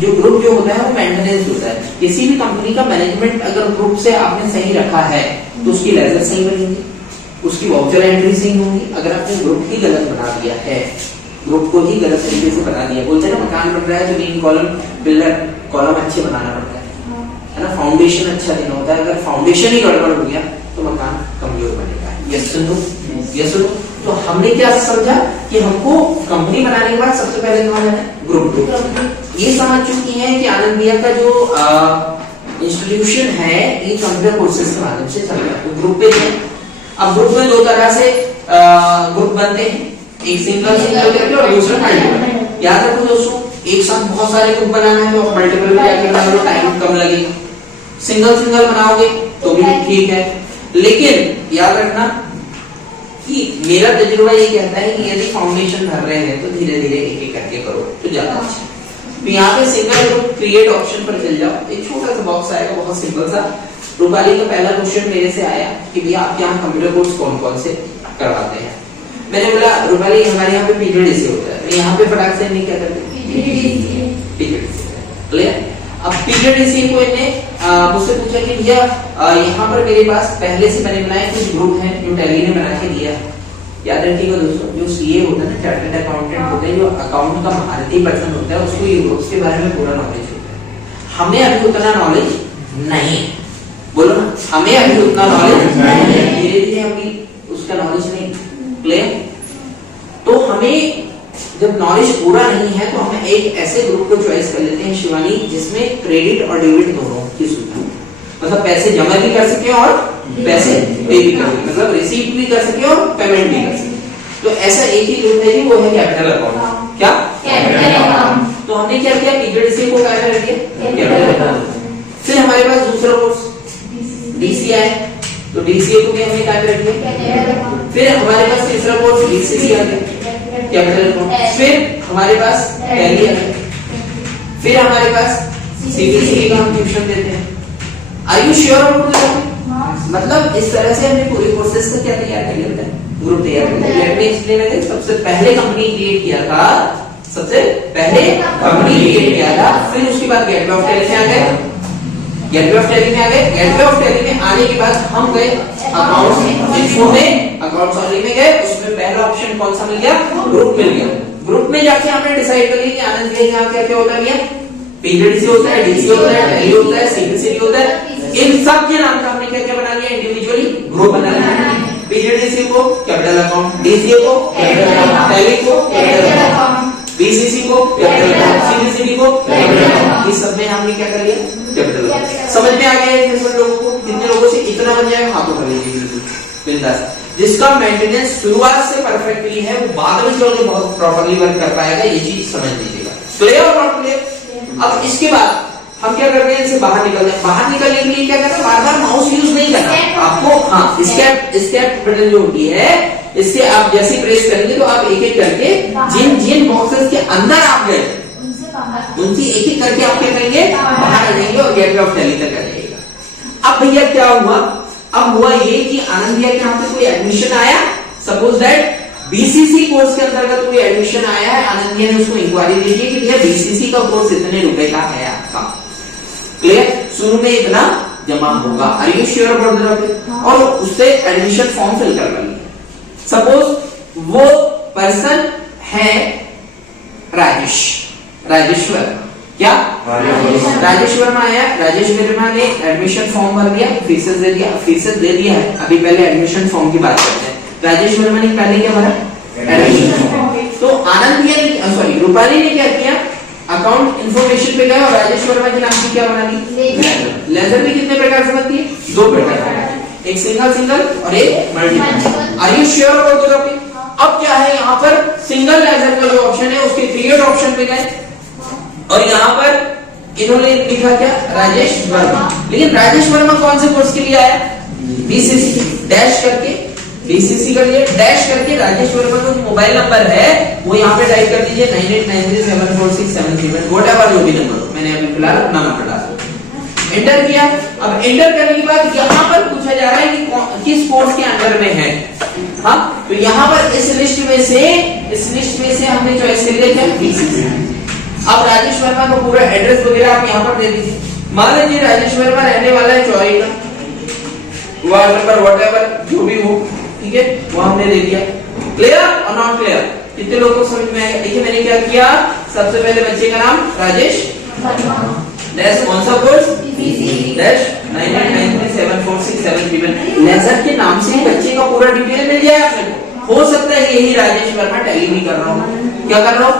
जो ग्रुप जो होता है वो मेंटेनेंस होता है। किसी भी कंपनी का मैनेजमेंट अगर ग्रुप से आपने सही रखा है तो उसकी लेजर सही बनेंगी, उसकी वाउचर एंट्री सही होंगी। अगर आपने ग्रुप ही गलत बना दिया है, ग्रुप को ही गलत तरीके से बना दिया, बोलते हैं ना मकान बन रहा है तो मेन कॉलम पिलर कॉलम अच्छे बनाना पड़ता है ना, फाउंडेशन अच्छा देना होता है। अगर फाउंडेशन ही गड़बड़ हो गया तो मकान कमजोर बनेगा। यस सुनो, यस सुनो। तो हमने क्या समझा कि हमको कंपनी बनाने के बाद सबसे पहले कहाँ जाना है, ग्रुप। ये समझ चुकी हैं कि आनंद भैया का जो इंस्टीट्यूशन है ये कंप्यूटर कोर्सेज के माध्यम से चल रहा है, तो ग्रुप पे है। अब ग्रुप में दो तरह से ग्रुप बनते हैं, एक सिंगल करके और दूसरा मल्टीपल। याद रखो दोस्तों, एक साथ बहुत सारे ग्रुप बनाना है तो मल्टीपल में जाके बना लो, टाइम कम लगेगा। सिंगल बनाओगे तो भी ठीक है, लेकिन याद रखना कि मेरा तजुर्बा ये कहता है कि यदि फाउंडेशन भर रहे हैं तो धीरे धीरे एक एक करके करो तो ज्यादा अच्छा। तो यहाँ पे सिंगल ग्रुप क्रिएट ऑप्शन पर चल जाओ, एक छोटा सा बॉक्स आएगा बहुत सिंपल सा। रूपाली का पहला क्वेश्चन मेरे से आया कि भैया आप यहाँ कंप्यूटर कोर्स कौन कौन से करवाते हैं। मैंने बोला रूपाली हमारे यहाँ पे पीरियड होता है, यहाँ पे फटाक से नहीं क्या करते पीरियड। क्लियर। अब पीरियड को इन्हें मुझसे पूछा कि भैया यहाँ पर मेरे पास पहले से बने बनाए कुछ ग्रुप हैं जो टैली ने बना के दिया है। याद रखिएगा दोस्तों, जो सीए होता है ना, चार्टर्ड अकाउंटेंट होते हैं, जो अकाउंट का महारथी पर्सन होता है, उसको ये ग्रुप्स के बारे में पूरा नॉलेज होता है। हमें अभी उतना नॉलेज नहीं, बोलो ना, हमें अभी उतना नॉलेज नहीं, धीरे धीरे अभी उसका नॉलेज नहीं। क्लियर। तो हमें जब नॉलेज पूरा नहीं है तो हम एक ऐसे ग्रुप को चॉइस कर लेते हैं शिवानी जिसमें क्रेडिट और डेबिट दोनों की सुविधा, मतलब पैसे जमा भी कर सके और पैसे पे भी कर सके, मतलब रिसीव भी कर सके और पेमेंट भी कर सके। तो ऐसा एक ही ग्रुप है जी, वो है कैपिटल अकाउंट। क्या? Capital account. तो हमने क्या किया, पीरियड को क्या कर दिया, कैपिटल अकाउंट। फिर हमारे पास दूसरा कोर्स डीसीआई, तो डीसीए को भी हमने क्या कर दिया। फिर हमारे पास तीसरा कोर्स डीसीसी आ गया, कैपिटल अकाउंट। फिर हमारे पास टैली आ गया, फिर हमारे पास सीबीसी का हम ट्यूशन देते हैं। Are you sure about this? मतलब इस तरह से हमने पूरे कोर्सेज का क्या तैयार कर लिया है, ग्रुप तैयार कर लिया। Let me explain again. सबसे पहले कंपनी क्रिएट किया था, सबसे पहले कंपनी क्रिएट किया था, फिर उसके बाद गेटवे ऑफ टैली में आ गए, गेटवे ऑफ टैली में आ गए। गेटवे ऑफ टैली में आने के बाद हम गए अकाउंट्स इन्फो में, अकाउंट्स ऑनली में गए। उसमें पहला ऑप्शन कौन सा मिल गया, ग्रुप मिल गया। ग्रुप में जाके हमने डिसाइड कर लिया कि आनंद के यहाँ क्या क्या होता है, पीरियड होता है, डीसी होता है, टैली होता है, सीबीसी होता है। इन सब के नाम का हमने क्या क्या बना लिया, इंडिविजुअली ग्रुप बना लिया। पीरियड को कैपिटल अकाउंट, डीसी को कैपिटल अकाउंट, टैली को कैपिटल अकाउंट, बीसीसी को कैपिटल अकाउंट, सीबीसी को कैपिटल अकाउंट। इस सब में हमने क्या कर लिया, कैपिटल अकाउंट। समझ में आ गया है कितने लोगों को, कितने लोगों से इतना बन जाएगा, हाथों कर लीजिए बिल्कुल बिंदास। जिसका मेंटेनेंस शुरुआत से परफेक्टली है वो बाद में जो बहुत प्रॉपर्ली वर्क कर पाएगा, ये चीज समझ लीजिएगा। क्लियर और नॉट क्लियर? अब इसके बाद हम क्या करते हैं, इसे बाहर निकलते हैं। बाहर निकलने के लिए क्या करना है, बार बार माउस यूज नहीं करना आपको। हाँ, स्केप बटन जो होती है, इससे आप जैसे प्रेस करेंगे तो आप एक एक करके जिन जिन बॉक्सेस के अंदर आप गए उनसे एक एक करके आप क्या करेंगे, बाहर आ जाएंगे और गेटवे ऑफ टैली तक आ जाएगा। अब भैया क्या हुआ, अब हुआ ये कि आनंद भैया के यहाँ पे कोई एडमिशन आया, सपोज दैट बीसीसी कोर्स के अंतर्गत कोई एडमिशन आया है, आनंद भैया ने उसको इंक्वायरी दे दी कि भैया बीसीसी का कोर्स इतने रुपए का है आपका। क्लियर। शुरू में इतना जमा होगा, are you sure about that? और उससे एडमिशन फॉर्म फिल करवा लिया। सपोज वो पर्सन है राजेश्वर, क्या राजेश वर्मा आया, राजेश वर्मा ने एडमिशन फॉर्म भर दिया, फीसेस दे दिया, फीसेस दे दिया है। अभी पहले एडमिशन फॉर्म की बात करते हैं। राजेश वर्मा ने पहले क्या भरा, एडमिशन फॉर्म। तो आनंद भैया सॉरी रूपाली ने क्या किया, अकाउंट इन्फॉर्मेशन पे गया और राजेश वर्मा के नाम की क्या बना ली, लेजर भी कितने प्रकार से बनती है, दो प्रकार, एक सिंगल और एक multiple. Are you sure about the topic? अब क्या है, यहाँ पर सिंगल लेजर का जो ऑप्शन है उसके क्रिएट ऑप्शन पे गए और यहाँ पर इन्होंने लिखा क्या, राजेश वर्मा। लेकिन राजेश वर्मा कौन से कोर्स के लिए आया, बीसीसी, डैश करके बीसीसी कर लिए, डैश करके राजेश वर्मा का जो मोबाइल नंबर है वो यहाँ पे टाइप कर दीजिए 9893746737, व्हाटएवर जो भी नंबर हो, मैंने अभी फिलहाल अपना नंबर डाला, एंटर किया। अब एंटर करने के बाद यहाँ पर पूछा जा रहा है कि किस कोर्स के अंडर में है। हाँ, तो यहाँ पर इस लिस्ट में से हमने चॉइस कर लिया क्या, बीसीसी। अब राजेश वर्मा का पूरा एड्रेस वगैरह आप यहाँ पर दे दीजिए। मान लीजिए राजेश वर्मा रहने वाला है चौरी का, वार्ड नंबर व्हाटएवर जो भी हो, ठीक है, वो हमने दे दिया। क्लियर और नॉट क्लियर? कितने लोगों को समझ में आएगा? देखिए मैंने क्या किया, सबसे पहले बच्चे का नाम राजेश डैश कौन सा कोर्स डैश 9993746731 लेजर के नाम से बच्चे का पूरा डिटेल मिल जाए आपको। हो सकता है यही राजेश वर्मा टैली भी कर रहा हूँ, क्या कर रहा हूँ,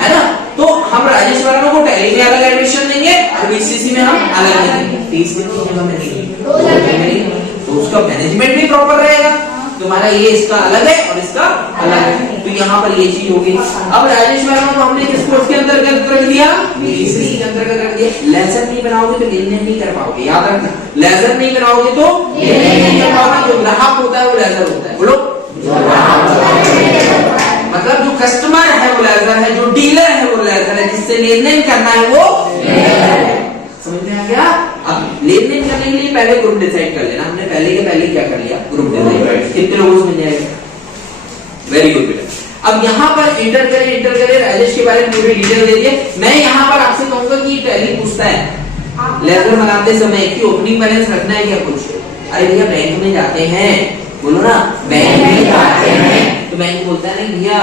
है ना? तो हम राजेश वर्मा को टैली में अलग एडमिशन देंगे और बीसीसी में हम अलग देंगे, 30 दिन की जगह में देंगे, तो उसका मैनेजमेंट भी प्रॉपर रहेगा। तुम्हारा ये इसका अलग है और इसका अलग है, तो यहाँ पर ये चीज होगी। अब राजेश वर्मा को हमने किस कोर्स के अंतर्गत रख दिया, बीसीसी के अंतर्गत रख दिया। लेजर नहीं बनाओगे तो लेन देन नहीं कर पाओगे, याद रखना, लेजर नहीं बनाओगे तो लेन देन नहीं कर पाओगे। जो ग्राहक होता है वो लेजर होता है, बोलो, मतलब जो कस्टमर है वो लेजर है, जो डीलर है वो लेजर है, जिससे लेन देन करना है वो समझ में आ गया? अब लेन देन करने के लिए पहले ग्रुप डिसाइड कर लेना। हमने पहले के पहले क्या कर लिया, ग्रुप डिसाइड। कितने लोगों को समझ आएगा? वेरी गुड बेटा। अब यहाँ पर इंटर करें राजेश के बारे में पूरी डिटेल दे दिए। मैं यहाँ पर आपसे कहूंगा कि टैली पूछता है लेजर बनाते समय कि ओपनिंग बैलेंस रखना है क्या कुछ? अरे भैया बैंक में जाते हैं, बोलो ना, बैंक में जाते हैं तो बैंक बोलता है ना भैया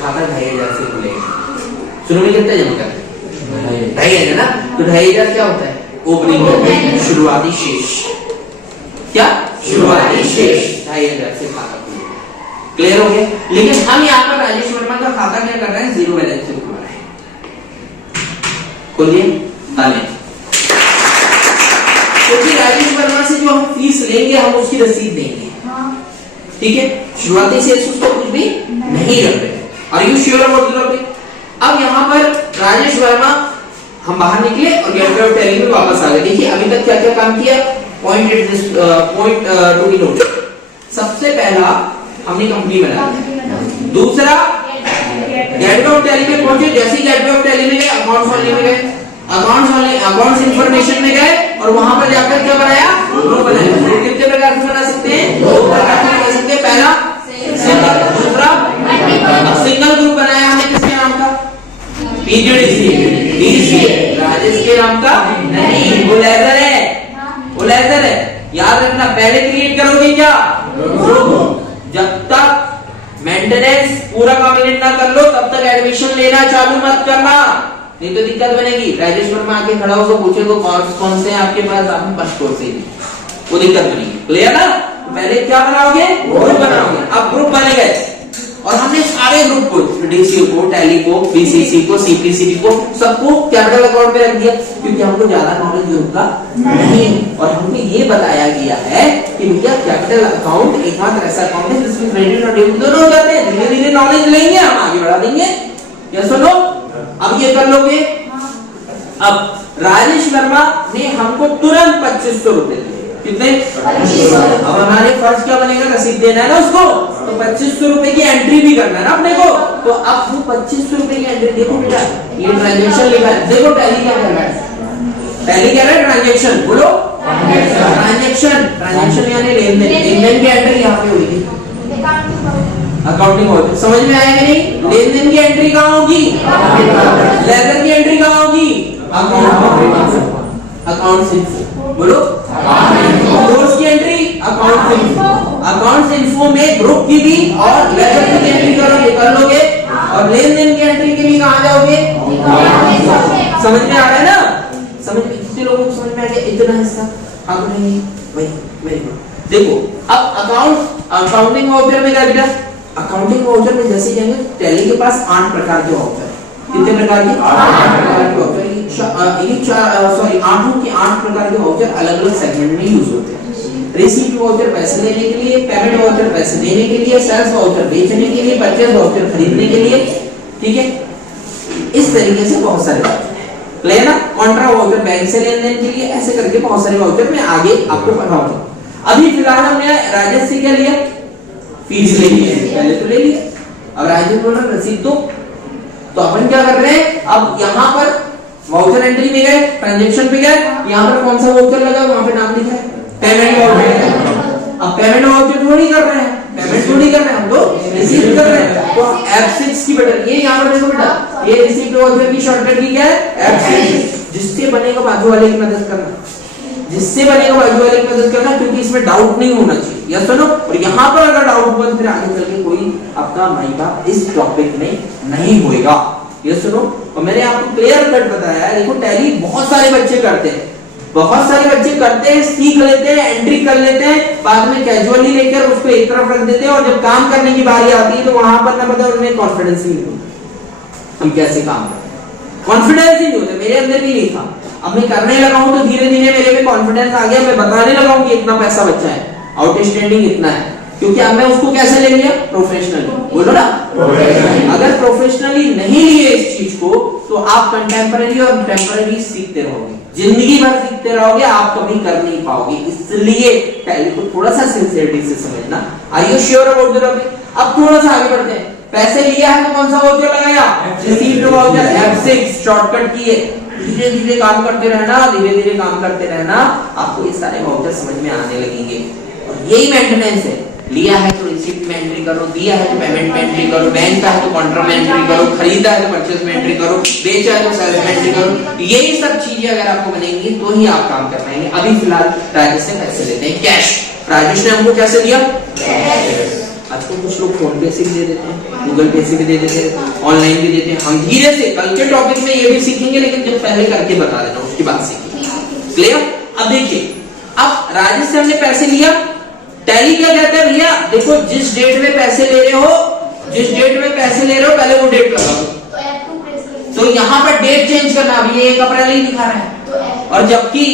खाता 2500 से खुलेगा, शुरू में कितना जमा करते हैं 2500 ना, तो 2500 क्या होता है, ओपनिंग शुरुआती शेष, क्या शुरुआती शेष 2500 से खाता खुलेगा। क्लियर हो गया? लेकिन हम यहाँ पर राजेश वर्मा का खाता क्या कर रहे हैं, जीरो बैलेंस से खुला रहे हैं। खोलिए ताले, क्योंकि राजेश वर्मा से जो हम फीस लेंगे हम उसकी रसीद देंगे, ठीक है? शुरुआती शेष उसको कुछ भी नहीं रख रहे। Are you sure about the topic? अब यहाँ पर राजेश वर्मा हम बाहर निकले और गेटवे ऑफ टैली में वापस आ गए। देखिए अभी तक क्या क्या काम किया, पॉइंट टू बी नोट। सबसे पहला हमने कंपनी बनाई, दूसरा गेटवे ऑफ टैली में पहुंचे, जैसे ही गेटवे ऑफ टैली में गए अकाउंट्स वाले में गए, अकाउंट्स इंफॉर्मेशन में गए और वहां पर जाकर क्या बनाया, ग्रुप बनाया। कितने प्रकार से बना सकते हैं, दो प्रकार से बना सकते हैं। पहला सिंगल, दूसरा सिंगल ग्रुप बनाया हमने किसके नाम का, पीजीडीसी, राजेश के नाम का नहीं, वो लेजर है, वो लेजर है। याद रखना, पहले क्रिएट करोगे क्या ग्रुप, जब तक मेंटेनेंस पूरा कंप्लीट ना कर लो तब तक एडमिशन लेना चालू मत करना, नहीं तो दिक्कत बनेगी। राजेश वर्मा आके खड़ा होगा, पूछेगा कौन से आपके पास, आपने फर्स्ट कोर्स से, वो दिक्कत बनेगी। क्लियर ना? पहले क्या बनाओगे, ग्रुप बनाओगे। अब ग्रुप बने गए और हमने सारे ग्रुप को, डीसी को, टैली को, बीसीसी को, सीपीसीबी को, सबको कैपिटल अकाउंट में रख दिया, क्योंकि हमको ज्यादा नॉलेज ग्रुप का नहीं। और हमने ये बताया गया है कि भैया कैपिटल अकाउंट एकमात्र ऐसा अकाउंट है जिसमें क्रेडिट और डेबिट दोनों हो जाते हैं। धीरे धीरे नॉलेज लेंगे, हम आगे बढ़ा देंगे। यस और नो? अब ये कर लोगे। अब राजेश वर्मा ने हमको तुरंत 2500 रुपए दिए, कितने, 2500। अब हमारे फर्ज क्या बनेगा, रसीद देना है ना उसको, तो 2500 रुपए की एंट्री भी करना है ना अपने को। तो अब वो 2500 रुपए की एंट्री, देखो बेटा ये ट्रांजैक्शन लिखा है, देखो टैली क्या कर रहा है, टैली क्या रहा है, ट्रांजैक्शन, बोलो ट्रांजैक्शन, ट्रांजैक्शन यानी लेन देन, लेन देन की एंट्री यहाँ पे होगी, अकाउंटिंग होगी। समझ में आया कि नहीं? लेन देन की एंट्री कहाँ होगी, लेजर की एंट्री कहाँ होगी, अकाउंट इन्फो, बोलो कोर्स की एंट्री अकाउंट्स इन्फो में ग्रुप की भी और लेजर की एंट्री करोगे, कर लोगे। और लेन देन की एंट्री के लिए कहाँ जाओगे, समझ में आ रहा है ना? समझ में, कितने लोगों को समझ में आ गया इतना हिस्सा? हाँ नहीं भाई, वेरी गुड। देखो अब अकाउंटिंग वाउचर में क्या बेटा, अकाउंटिंग वाउचर में जैसे जाएंगे, टैली के पास 8 प्रकार के वाउचर, कितने प्रकार के, 8 प्रकार के वाउचर। सॉरी 8 प्रकार के वाउचर अलग अलग सेगमेंट में यूज होते हैं। रिसीट वाउचर पैसे लेने के लिए, पेमेंट वाउचर पैसे देने के लिए, सेल्स वाउचर बेचने के लिए, परचेज वाउचर खरीदने के लिए, ठीक है? इस तरीके से बहुत सारे वाउचर है ना। कॉन्ट्रा वाउचर बैंक से लेन देन के लिए, ऐसे करके बहुत सारे वाउचर मैं आगे आपको पढ़ाऊंगा। अभी फिलहाल हमने राजेश से क्या लिया, फीस ले ली, पहले तो ले लिया। अब राजेश बोल रहा रसीद दो, तो अपन क्या कर रहे हैं, अब यहाँ पर वाउचर एंट्री में गए, ट्रांजैक्शन पे गए, यहाँ पर कौन सा वाउचर लगा वहां पे नाम लिखा है, पेमेंट वाउचर। अब पेमेंट वाउचर थोड़ी कर रहे हैं, पेमेंट तो नहीं कर रहे हम लोग, रिसीव कर रहे हैं। तो F6 की बेटा ये यहाँ पर देखो बेटा, ये रिसीव्ड वाउचर की शॉर्टकट की क्या है F6, जिससे बनेगा बाजू वाले की मदद करना, जिससे बनेगा बाजू वाले की मदद करना, क्योंकि इसमें डाउट नहीं होना चाहिए। यस सुनो, और यहाँ पर अगर डाउट हुआ तो फिर आगे चल के कोई आपका माइबा इस टॉपिक में नहीं होएगा। यस सुनो, और मैंने आपको क्लियर कट बताया है। देखो टैली बहुत सारे बच्चे करते हैं, बहुत सारे बच्चे करते हैं, सीख लेते हैं, एंट्री कर लेते हैं, बाद में कैजुअली लेकर उसको एक तरफ रख देते हैं, और जब काम करने की बारी आती है तो वहां पर ना पता उन्हें कॉन्फिडेंस ही नहीं होता हम कैसे काम करें, कॉन्फिडेंस ही नहीं होता। मेरे अंदर भी नहीं था, अब मैं करने लगा हूं तो धीरे धीरे मेरे में कॉन्फिडेंस आ गया, मैं बताने लगा हूं कि इतना पैसा बचा है, आउटस्टैंडिंग इतना है, क्योंकि अब मैं उसको कैसे ले लिया, प्रोफेशनली। बोलो ना, अगर प्रोफेशनली नहीं लिए इस चीज को तो आप कंटेम्पररी और टेम्पररी सीखते रहोगे, जिंदगी भर सीखते रहोगे, आप कभी कर नहीं पाओगे। इसलिए टैली को थोड़ा सा सिंसियरिटी से समझना। Are you sure about the topic? अब थोड़ा सा आगे बढ़ते हैं। पैसे लिया है तो कौन सा वाउचर लगाया, रिसीव्ड वाउचर, F6 शॉर्टकट की है। धीरे धीरे काम करते रहना, धीरे धीरे काम करते रहना, आपको ये सारे वाउचर समझ में आने लगेंगे। और यही मेंटेनेंस है, लिया है तो रिसीप्ट में एंट्री करो, दिया है तो पेमेंट में एंट्री करो, बैंक का है तो कॉन्ट्रा में एंट्री करो, खरीदा है तो परचेज में एंट्री करो, बेचा है तो सेल में एंट्री करो। यही सब चीजें अगर आपको बनेंगी तो ही आप काम कर पाएंगे। अभी फिलहाल राजेश से पैसे लेते हैं, कैश। राजेश ने हमको कैसे दिया, आजकल कुछ लोग फोन पे से भी दे देते हैं, गूगल पे से भी दे देते हैं, ऑनलाइन भी देते हैं। हम धीरे से कल के टॉपिक में ये भी सीखेंगे, लेकिन जब पहले करके बता देना उसके बाद सीखेंगे। क्लियर? अब देखिए, अब राजेश से हमने पैसे लिया, टैली क्या कहता है भैया, देखो जिस डेट में पैसे ले रहे हो, जिस डेट में पैसे ले रहे हो पहले वो डेट लगा दो। तो यहाँ पर डेट चेंज करना, अभी 1 अप्रैल ही दिखा रहा है, और जबकि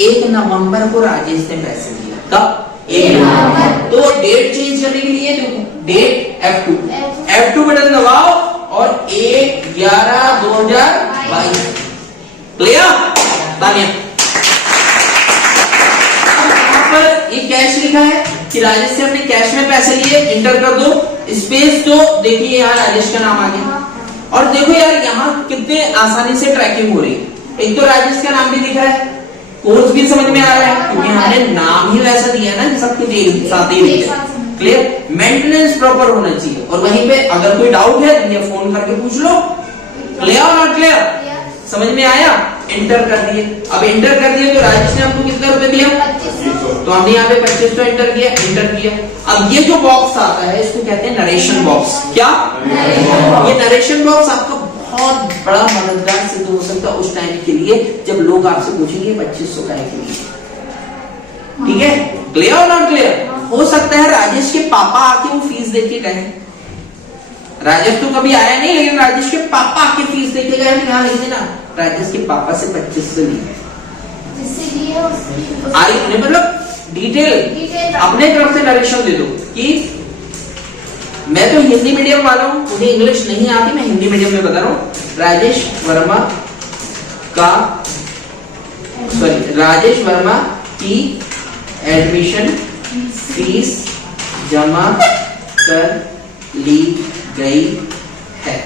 1 नवंबर को राजेश ने पैसे दिया। कब? 1 नवंबर। तो डेट चेंज करने के लिए देखो, डेट F2 बटन दबाओ और 1/11/2022। क्लियर? तानिया ये कैश लिखा है कि राजेश से हमने कैश में पैसे लिए, इंटर कर दो, स्पेस दो, देखिए यहाँ राजेश का नाम आ गया। और देखो यार यहाँ कितने आसानी से ट्रैकिंग हो रही है। एक तो राजेश का नाम भी दिख रहा है, कोर्स भी समझ में आ रहा है, क्योंकि हमने नाम ही वैसा दिया है ना, सब कुछ एक साथ ही दिया है। क्लियर? मेंटेनेंस प्रॉपर होना चाहिए। और वहीं पे अगर कोई डाउट है तो ये फोन करके पूछ लो। क्लियर और नॉट क्लियर? समझ में आया? एंटर कर दिए। अब एंटर कर दिए तो राजेश ने हमको कितना रुपए दिया, 2500। तो हमने यहाँ पे 2500 एंटर किया, एंटर किया। अब ये जो बॉक्स आता है इसको कहते हैं नरेशन बॉक्स। क्या? ये नरेशन बॉक्स आपका बहुत बड़ा मददगार सिद्ध हो सकता है उस टाइम के लिए जब लोग आपसे पूछेंगे 2500 का है के लिए। ठीक है? क्लियर और नॉट क्लियर? हो सकता है राजेश के पापा आके वो फीस दे के गए, राजेश तो कभी आया नहीं, लेकिन राजेश के पापा आके फीस दे के गए। यहाँ लिख देना, राजेश के पापा से 2500 लिए, मतलब डिटेल अपने तरफ से नरेशन दे दो कि मैं तो हिंदी मीडियम वाला हूं, मुझे इंग्लिश नहीं आती, मैं हिंदी मीडियम में बता रहा हूं। राजेश वर्मा की एडमिशन फीस जमा कर ली गई है,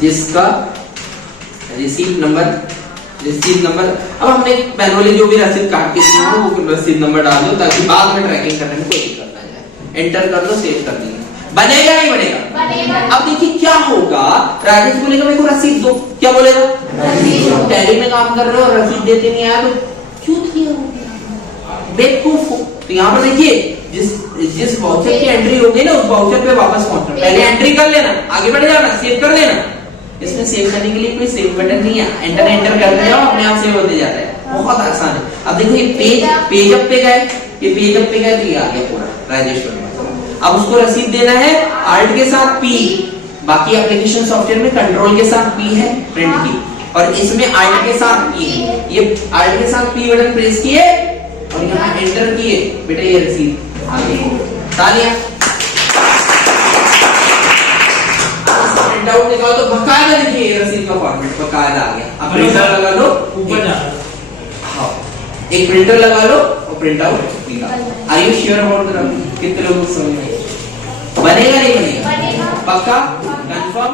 जिसका रसीद नंबर अब हमने मैनुअली जो भी रसीद काट के दी है वो रसीद नंबर डाल दो, ताकि बाद में ट्रैकिंग करने में कोई दिक्कत ना जाए। एंटर कर दो, सेव कर देंगे। बनेगा नहीं बनेगा? अब देखिए क्या होगा, राजेश बोलेगा मेरे को रसीद दो, क्या बोलेगा? टैली में काम कर रहे हो, रसीद देते नहीं आया तो क्यों दिया, बेवकूफ हो। तो यहाँ पर देखिए जिस वाउचर की एंट्री होगी ना उस वाउचर पे वापस पहुंचना, पहले एंट्री कर लेना, आगे बढ़ जाना, सेव कर देना। इसमें सेव करने के लिए कोई सेव बटन नहीं है, एंटर करते जाओ, अपने आप सेव होते जाता है, बहुत आसान है। अब देखो ये पेज अप पे गए, ये पेज अप पे गए तो ये आ गया पूरा राजेश वर्मा। अब उसको रसीद देना है आल्ट के साथ P, बाकी एप्लीकेशन सॉफ्टवेयर में कंट्रोल के साथ P है प्रिंट की, और इसमें आल्ट के साथ P है। ये आल्ट के साथ P बटन प्रेस किए और यहाँ एंटर किए, बेटा ये रसीद आ गई। तालियां। प्रिंट आउट निकालो तो बकायदा देखिए रसीद का फॉर्मेट बकायदा आ गया। अब प्रिंटर लगा लो, ऊपर जाना, हाँ एक प्रिंटर लगा लो और प्रिंट आउट निकालो। Are you sure about the? कितने लोग समझ में? बनेगा नहीं बनेगा? पक्का? कंफर्म?